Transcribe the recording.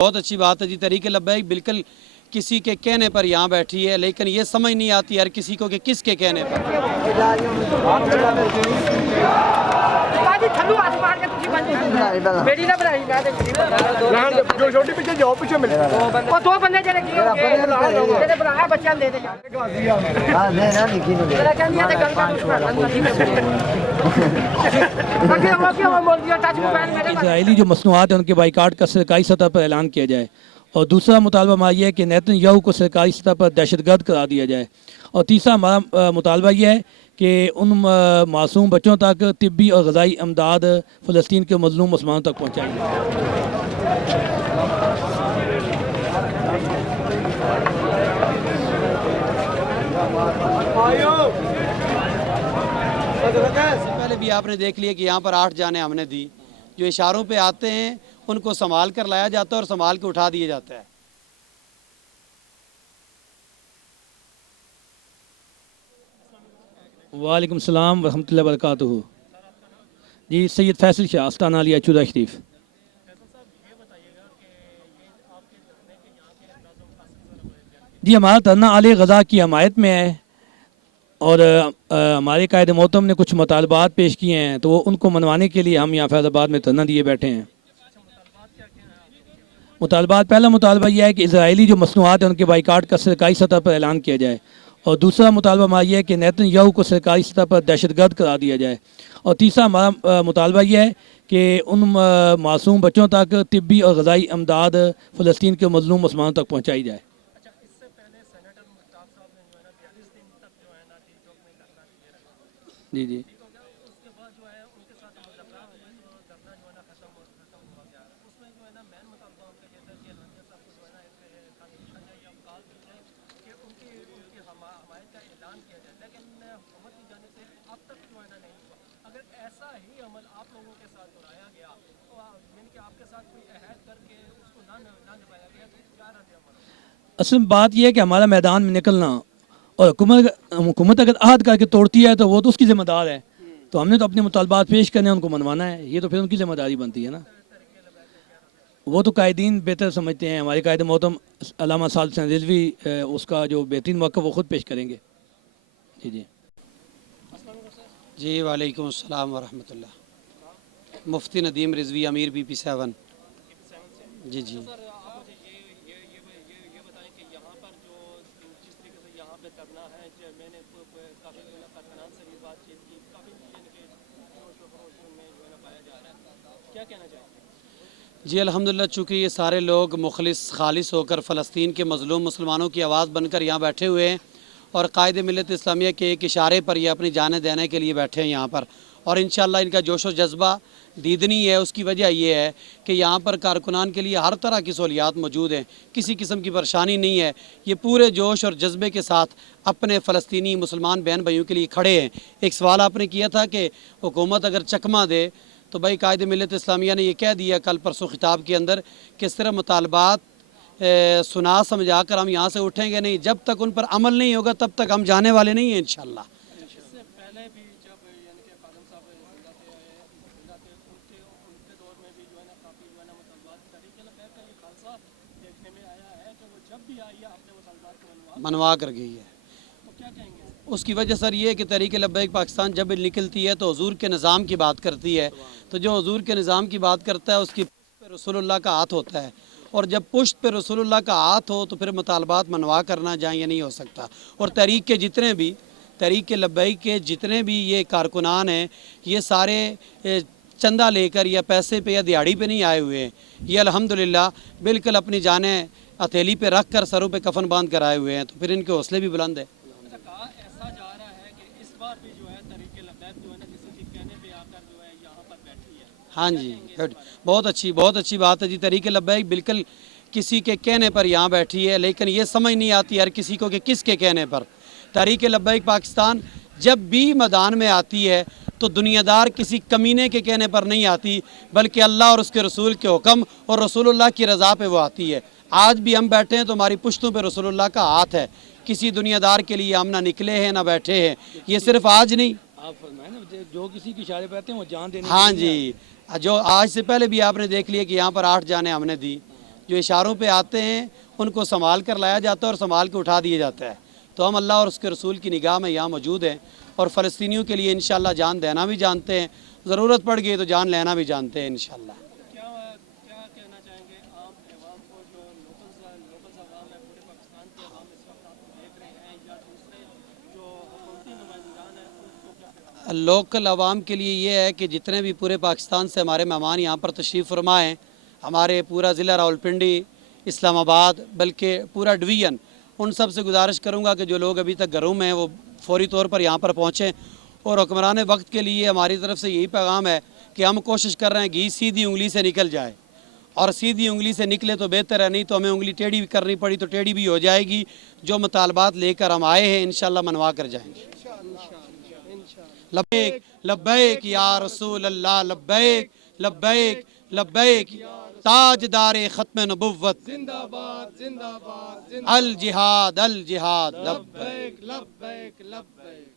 بہت اچھی بات ہے جی. تحریک لبیک بالکل کسی کے کہنے پر یہاں بیٹھی ہے، لیکن یہ سمجھ نہیں آتی ہر کسی کو کہ کس کے کہنے پر. اسرائیلی جو مصنوعات ہیں ان کے بائیکاٹ کا سرکاری سطح پر اعلان کیا جائے، اور دوسرا مطالبہ ہمارا یہ ہے کہ نیتن یاہو کو سرکاری سطح پر دہشت گرد قرار دیا جائے، اور تیسرا ہمارا مطالبہ یہ ہے کہ ان معصوم بچوں تک طبی اور غذائی امداد فلسطین کے مظلوم مسلمانوں تک پہنچائی جائے. پہلے بھی آپ نے دیکھ لیا کہ یہاں پر 8 جانیں ہم نے دی. جو اشاروں پہ آتے ہیں ان کو سنبھال کر لایا جاتا ہے اور سنبھال کے اٹھا دیا جاتا ہے. وعلیکم السلام ورحمۃ اللہ وبرکاتہ. جی سید فیصل شاہ آستانہ علیہ چودہ شریف. جی ہمارا دھرنا اہل غزہ کی حمایت میں ہے، اور ہمارے قائد محترم نے کچھ مطالبات پیش کیے ہیں، تو ان کو منوانے کے لیے ہم یہاں فیض آباد میں دھرنا دیے بیٹھے ہیں. مطالبات، پہلا مطالبہ یہ ہے کہ اسرائیلی جو مصنوعات ہیں ان کے بائیکاٹ کا سرکاری سطح پر اعلان کیا جائے، اور دوسرا مطالبہ ہمارا یہ ہے کہ نیتن یاہو کو سرکاری سطح پر دہشت گرد قرار دیا جائے، اور تیسرا ہمارا مطالبہ یہ ہے کہ ان معصوم بچوں تک طبی اور غذائی امداد فلسطین کے مظلوم مسلمانوں تک پہنچائی جائے. جی جی اصل بات یہ ہے کہ ہمارا میدان میں نکلنا، اور حکومت اگر عہد کر کے توڑتی ہے تو وہ تو اس کی ذمہ دار ہے، تو ہم نے تو اپنے مطالبات پیش کرنے ہیں، ان کو منوانا ہے، یہ تو پھر ان کی ذمہ داری بنتی ہے نا. وہ تو قائدین بہتر سمجھتے ہیں. ہمارے قائد محترم علامہ سعد حسین رضوی اس کا جو بہترین موقع وہ خود پیش کریں گے. جی جی جی وعلیکم السلام ورحمۃ اللہ. مفتی ندیم رضوی، امیر بی پی 7. جی جی جی الحمدللہ. چونکہ یہ سارے لوگ مخلص خالص ہو کر فلسطین کے مظلوم مسلمانوں کی آواز بن کر یہاں بیٹھے ہوئے ہیں، اور قائد ملت اسلامیہ کے ایک اشارے پر یہ اپنی جانیں دینے کے لیے بیٹھے ہیں یہاں پر، اور انشاءاللہ ان کا جوش و جذبہ دیدنی ہے. اس کی وجہ یہ ہے کہ یہاں پر کارکنان کے لیے ہر طرح کی سہولیات موجود ہیں، کسی قسم کی پریشانی نہیں ہے. یہ پورے جوش اور جذبے کے ساتھ اپنے فلسطینی مسلمان بہن بھائیوں کے لیے کھڑے ہیں. ایک سوال آپ نے کیا تھا کہ حکومت اگر چکمہ دے، تو بھائی قائد ملت اسلامیہ نے یہ کہہ دیا کل پرسوں خطاب کے اندر کہ صرف مطالبات سنا سمجھا کر ہم یہاں سے اٹھیں گے نہیں. جب تک ان پر عمل نہیں ہوگا تب تک ہم جانے والے نہیں ہیں انشاءاللہ. منوا کر گئی ہے. اس کی وجہ سر یہ ہے کہ تحریک لبیک پاکستان جب نکلتی ہے تو حضور کے نظام کی بات کرتی ہے، تو جو حضور کے نظام کی بات کرتا ہے اس کی پشت پہ رسول اللہ کا ہاتھ ہوتا ہے، اور جب پشت پہ رسول اللہ کا ہاتھ ہو تو پھر مطالبات منوا کرنا جائیں یہ نہیں ہو سکتا. اور تحریک لبیک کے جتنے بھی یہ کارکنان ہیں، یہ سارے چندہ لے کر یا پیسے پہ یا دیہڑی پہ نہیں آئے ہوئے ہیں. یہ الحمدللہ بالکل اپنی جانیں ہتھیلی پہ رکھ کر سروں پہ کفن باندھ کر آئے ہوئے ہیں، تو پھر ان کے حوصلے بھی بلند ہے. ہاں جی بہت اچھی بات ہے جی. تحریک لبیک بالکل کسی کے کہنے پر یہاں بیٹھی ہے، لیکن یہ سمجھ نہیں آتی ہر کسی کو کہ کس کے کہنے پر. تحریک لبیک پاکستان جب بھی میدان میں آتی ہے تو دنیا دار کسی کمینے کے کہنے پر نہیں آتی، بلکہ اللہ اور اس کے رسول کے حکم اور رسول اللہ کی رضا پہ وہ آتی ہے. آج بھی ہم بیٹھے ہیں تو ہماری پشتوں پہ رسول اللہ کا ہاتھ ہے. کسی دنیا دار کے لیے ہم نہ نکلے ہیں نہ بیٹھے ہیں. یہ صرف آج نہیں، آپ فرمائیں نا، جو کسی کی اشارے پہ آتے ہیں وہ جان دینے. ہاں جی، جو آج سے پہلے بھی آپ نے دیکھ لیا کہ یہاں پر 8 جانیں ہم نے دی. جو اشاروں پہ آتے ہیں ان کو سنبھال کر لایا جاتا ہے اور سنبھال کے اٹھا دیا جاتا ہے. تو ہم اللہ اور اس کے رسول کی نگاہ میں یہاں موجود ہیں اور فلسطینیوں کے لیے انشاءاللہ جان دینا بھی جانتے ہیں, ضرورت پڑ گئی تو جان لینا بھی جانتے ہیں انشاءاللہ. کیا کہنا چاہیں گے عام عوام کو جو لوکل عوام ہے پورے پاکستان کے عوام اس وقت آپ کو دیکھ رہے ہیں, یا دوسرے جو حکومتی نمائندگان ہیں ان کو کیا پیغام؟ لوکل عوام کے لیے یہ ہے کہ جتنے بھی پورے پاکستان سے ہمارے مہمان یہاں پر تشریف فرما ہیں, ہمارے پورا ضلع راولپنڈی, اسلام آباد, بلکہ پورا ڈویژن, ان سب سے گزارش کروں گا کہ جو لوگ ابھی تک گھروں میں ہیں وہ فوری طور پر یہاں پر پہنچیں. اور حکمران وقت کے لیے ہماری طرف سے یہی پیغام ہے کہ ہم کوشش کر رہے ہیں گھی سیدھی انگلی سے نکل جائے, اور سیدھی انگلی سے نکلے تو بہتر ہے, نہیں تو ہمیں انگلی ٹیڑھی بھی کرنی پڑی تو ٹیڑھی بھی ہو جائے گی. جو مطالبات لے کر ہم آئے ہیں انشاءاللہ منوا کر جائیں گے. لبیک لبیک یا رسول اللہ, لبیک لبیک لبیک, تاجدار ختم نبوت زندہ باد زندہ باد الجہاد الجہاد. لبیک لبیک لبیک.